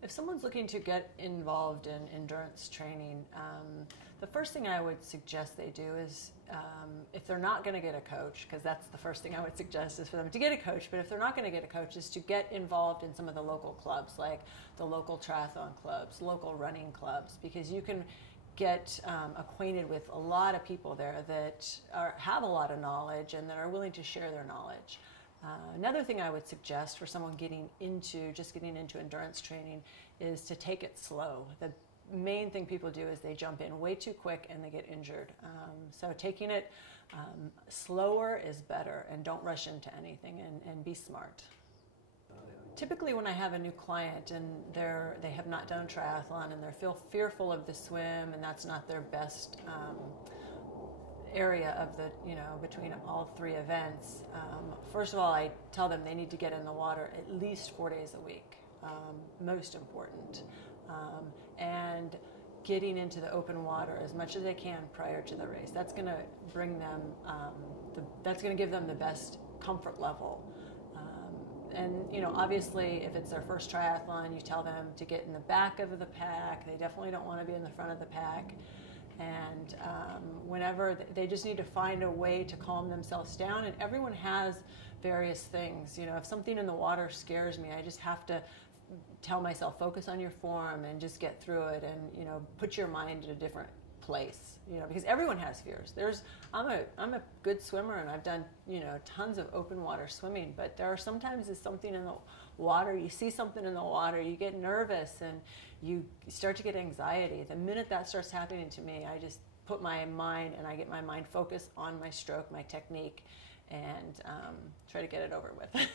If someone's looking to get involved in endurance training, the first thing I would suggest they do is, if they're not going to get a coach, because that's the first thing I would suggest is for them to get a coach, but if they're not going to get a coach, is to get involved in some of the local clubs, like the local triathlon clubs, local running clubs, because you can get acquainted with a lot of people there that have a lot of knowledge and that are willing to share their knowledge. Another thing I would suggest for someone getting into endurance training is to take it slow. The main thing people do is they jump in way too quick and they get injured. So taking it slower is better, and don't rush into anything, and be smart. Typically when I have a new client and they have not done triathlon and they're fearful of the swim, and that's not their best area of the, between all three events, first of all, I tell them they need to get in the water at least 4 days a week, most important, and getting into the open water as much as they can prior to the race. That's going to bring them, that's going to give them the best comfort level. And obviously if it's their first triathlon, you tell them to get in the back of the pack. They definitely don't want to be in the front of the pack. And whenever they just need to find a way to calm themselves down, and everyone has various things. If something in the water scares me, I just have to tell myself, focus on your form and just get through it, and put your mind in a different place. Because everyone has fears. I'm a good swimmer, and I've done tons of open water swimming, but there are sometimes there's something in the water, you see something in the water, you get nervous and you start to get anxiety. The minute that starts happening to me, I just put my mind, and I get my mind focused on my stroke, my technique, and try to get it over with.